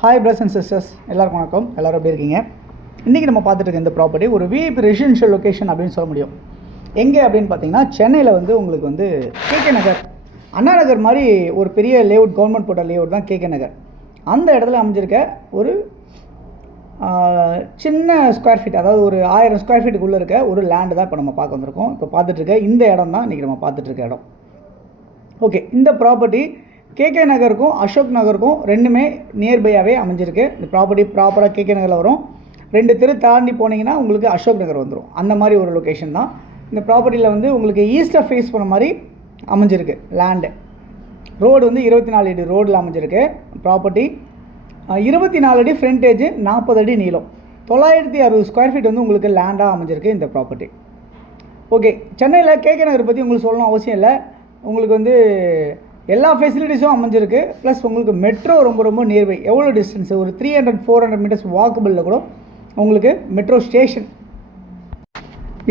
Hi brothers and sisters, எல்லாருக்கும் வணக்கம். எல்லோரும் எப்படி இருக்கீங்க? இன்றைக்கி நம்ம பார்த்துட்டு இருக்க இந்த ப்ராப்பர்ட்டி ஒரு விஐபி ரெசிடென்ஷியல் லொக்கேஷன் அப்படின்னு சொல்ல முடியும். எங்கே அப்படின்னு பார்த்தீங்கன்னா, சென்னையில் வந்து உங்களுக்கு வந்து கேகே நகர், அண்ணா நகர் மாதிரி ஒரு பெரிய லேஅவுட், கவர்மெண்ட் போட்ட லேஅவுட் தான் கேகே நகர். அந்த இடத்துல அமைஞ்சிருக்க ஒரு சின்ன ஸ்கொயர் ஃபீட், அதாவது ஒரு 1000 ஸ்கொயர் ஃபீட்டுக்குள்ளே இருக்க ஒரு லேண்டு தான் இப்போ நம்ம பார்க்க வந்திருக்கோம். இப்போ பார்த்துட்ருக்க இந்த இடம் தான் இன்றைக்கி நம்ம பார்த்துட்ருக்க இடம். ஓகே, இந்த ப்ராப்பர்ட்டி கேகே நகருக்கும் அசோக் நகருக்கும் ரெண்டுமே நியர்பையாகவே அமைஞ்சிருக்கு. இந்த ப்ராப்பர்ட்டி ப்ராப்பராக கேகே நகரில் வரும். 2 தெரு தாண்டி போனீங்கன்னா உங்களுக்கு அசோக் நகர் வந்துடும். அந்த மாதிரி ஒரு லொக்கேஷன் தான். இந்த ப்ராப்பர்ட்டியில் வந்து உங்களுக்கு ஈஸ்டை ஃபேஸ் பண்ண மாதிரி அமைஞ்சிருக்கு லேண்டு. ரோடு வந்து 24 அடி ரோடில் அமைஞ்சிருக்கு. ப்ராப்பர்ட்டி 24 அடி ஃப்ரண்டேஜ், 40 அடி நீளம், 960 ஸ்கொயர் ஃபீட் வந்து உங்களுக்கு லேண்டாக அமைஞ்சிருக்கு இந்த ப்ராப்பர்ட்டி. ஓகே, சென்னையில் கேகே நகர் பற்றி உங்களுக்கு சொல்லணும் அவசியம் இல்லை. உங்களுக்கு வந்து எல்லா ஃபெசிலிட்டிஸும் அமைஞ்சிருக்கு. ப்ளஸ் உங்களுக்கு மெட்ரோ ரொம்ப நியர்பை. எவ்வளோ டிஸ்டன்ஸு, ஒரு 300-400 மீட்டர்ஸ் வாக்கபிளில் கூட உங்களுக்கு மெட்ரோ ஸ்டேஷன்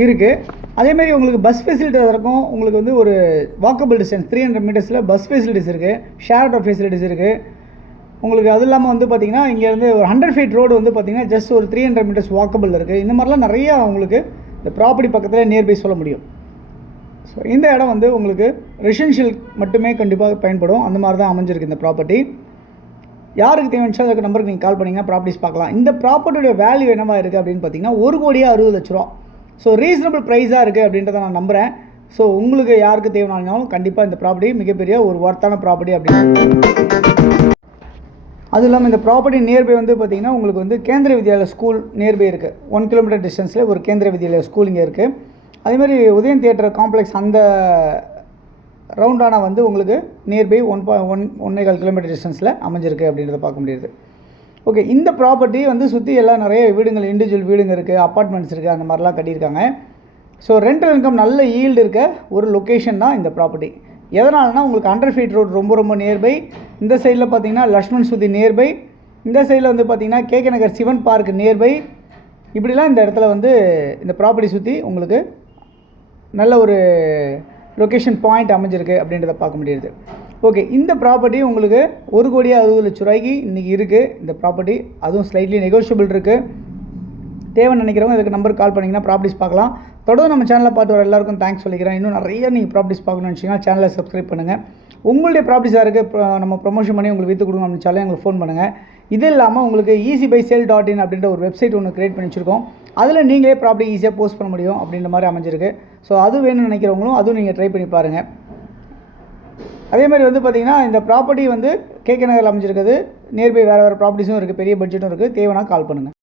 இருக்குது. அதேமாதிரி உங்களுக்கு பஸ் ஃபெசிலிட்டிஸ் இருக்கும். உங்களுக்கு வந்து ஒரு வாக்கபிள் டிஸ்டன்ஸ் 300 மீட்டர்ஸில் பஸ் ஃபெசிலிட்டிஸ் இருக்குது, ஷேர் ஆட்டோ ஃபெசிலிட்டிஸ் இருக்குது உங்களுக்கு. அது இல்லாமல் வந்து பார்த்திங்கன்னா இங்கேருந்து ஒரு 100 ஃபீட் ரோடு வந்து பார்த்திங்கன்னா ஜஸ்ட் ஒரு 300 மீட்டர்ஸ் வாக்கபிள் இருக்குது. இந்த மாதிரிலாம் நிறையா உங்களுக்கு இந்த ப்ராப்பர்ட்டி பக்கத்தில் நியர்பை சொல்ல முடியும். ஸோ இந்த இடம் வந்து உங்களுக்கு ரெசிடென்ஷியல் மட்டுமே கண்டிப்பாக பயன்படும். அந்த மாதிரி தான் அமைஞ்சிருக்கு இந்த ப்ராப்பர்ட்டி. யாருக்கு தேவையான அதுக்கு நம்பருக்கு நீங்கள் கால் பண்ணிங்கன்னா ப்ராப்பர்ட்டிஸ் பார்க்கலாம். இந்த ப்ராப்பர்ட்டியோட வேல்யூ என்னவாக இருக்குது அப்படின்னு பார்த்தீங்கன்னா 1,60,00,000 ரூபா. ஸோ ரீசனபிள் ப்ரைஸாக இருக்குது அப்படின்றத நான் நம்புகிறேன். ஸோ உங்களுக்கு யாருக்கு தேவைனாலும் கண்டிப்பாக இந்த ப்ராப்பர்ட்டி மிகப்பெரிய ஒரு ஒர்த்தான ப்ராப்பர்ட்டி அப்படின்னு. அதுவும் இல்லாமல் இந்த ப்ராப்பர்ட்டி நியர்பை வந்து பார்த்திங்கன்னா உங்களுக்கு வந்து கேந்திர வித்யாலயா ஸ்கூல் நியர்பை இருக்குது. 1 கிலோமீட்டர் டிஸ்டன்ஸில் ஒரு கேந்திர வித்யாலயா ஸ்கூல் இங்கே இருக்குது. அதேமாதிரி உதயன் தியேட்டர் காம்ப்ளெக்ஸ் அந்த ரவுண்டானா வந்து உங்களுக்கு நியர்பை 1.1 கிலோமீட்டர் டிஸ்டன்ஸில் அமைஞ்சிருக்கு அப்படின்றத பார்க்க முடியுது. ஓகே, இந்த ப்ராப்பர்ட்டி வந்து சுற்றி எல்லாம் நிறைய வீடுங்கள், இண்டிவிஜுவல் வீடுங்க இருக்குது, அப்பார்ட்மெண்ட்ஸ் இருக்குது, அந்த மாதிரிலாம் கட்டியிருக்காங்க. ஸோ ரெண்டல் இன்கம் நல்ல ஈல்டு இருக்க ஒரு லொக்கேஷன் தான் இந்த ப்ராப்பர்ட்டி. எதனாலனா உங்களுக்கு 100 ஃபீட் ரோடு ரொம்ப நியர்பை. இந்த சைடில் பார்த்தீங்கன்னா லக்ஷ்மண் சுதி நியர்பை. இந்த சைடில் வந்து பார்த்திங்கன்னா கேகே நகர் சிவன் பார்க் நியர்பை. இப்படிலாம் இந்த இடத்துல வந்து இந்த ப்ராப்பர்ட்டி சுற்றி உங்களுக்கு நல்ல ஒரு லொக்கேஷன் பாயிண்ட் அமைஞ்சிருக்கு அப்படின்றத பார்க்க முடியுது. ஓகே, இந்த ப்ராப்பர்ட்டி உங்களுக்கு 1,60,00,000 ரூபாய்க்கு இன்றைக்கி இருக்குது இந்த ப்ராப்பர்ட்டி. அதுவும் ஸ்லைட்லி நெகோஷியபிள் இருக்குது. தேவைன்னு நினைக்கிறவங்க இதுக்கு நம்பருக்கு கால் பண்ணிங்கன்னா ப்ராப்பர்ட்டிஸ் பார்க்கலாம். தொடர்ந்து நம்ம சேனலில் பார்த்து வர எல்லாருக்கும் தேங்க்ஸ் சொல்லிக்கிறேன். இன்னும் நிறைய நீங்கள் ப்ராப்பர்ட்டிஸ் பார்க்கணும்னு நினச்சிங்கன்னா சேனலை சப்ஸ்கிரைப் பண்ணுங்கள். உங்களுடைய ப்ராப்பர்ட்டிஸாக இருக்குது நம்ம ப்ரொமோஷன் பண்ணி உங்களுக்கு விற்று கொடுங்க அப்படின்னாலே எங்களுக்கு ஃபோன் பண்ணுங்கள். இது இல்லாமல் உங்களுக்கு easybysell.in அப்படின்ற ஒரு வெப்சைட் ஒன்று க்ரியேட் பண்ணி வச்சுருக்கோம். அதில் நீங்களே ப்ராப்பர்ட்டி ஈஸியாக போஸ்ட் பண்ண முடியும் அப்படின்ற மாதிரி அமைஞ்சிருக்கு. ஸோ அது வேணும்னு நினைக்கிறவங்களும் அதுவும் நீங்கள் ட்ரை பண்ணி பாருங்கள். அதேமாதிரி வந்து பார்த்திங்கன்னா இந்த ப்ராப்பர்ட்டி வந்து கேகே நகரில் அமைஞ்சிருக்குது. நியர்பை வேறு ப்ராப்பர்ட்டிஸும் இருக்குது, பெரிய பட்ஜெட்டும் இருக்குது. தேவைன்னா கால் பண்ணுங்கள்.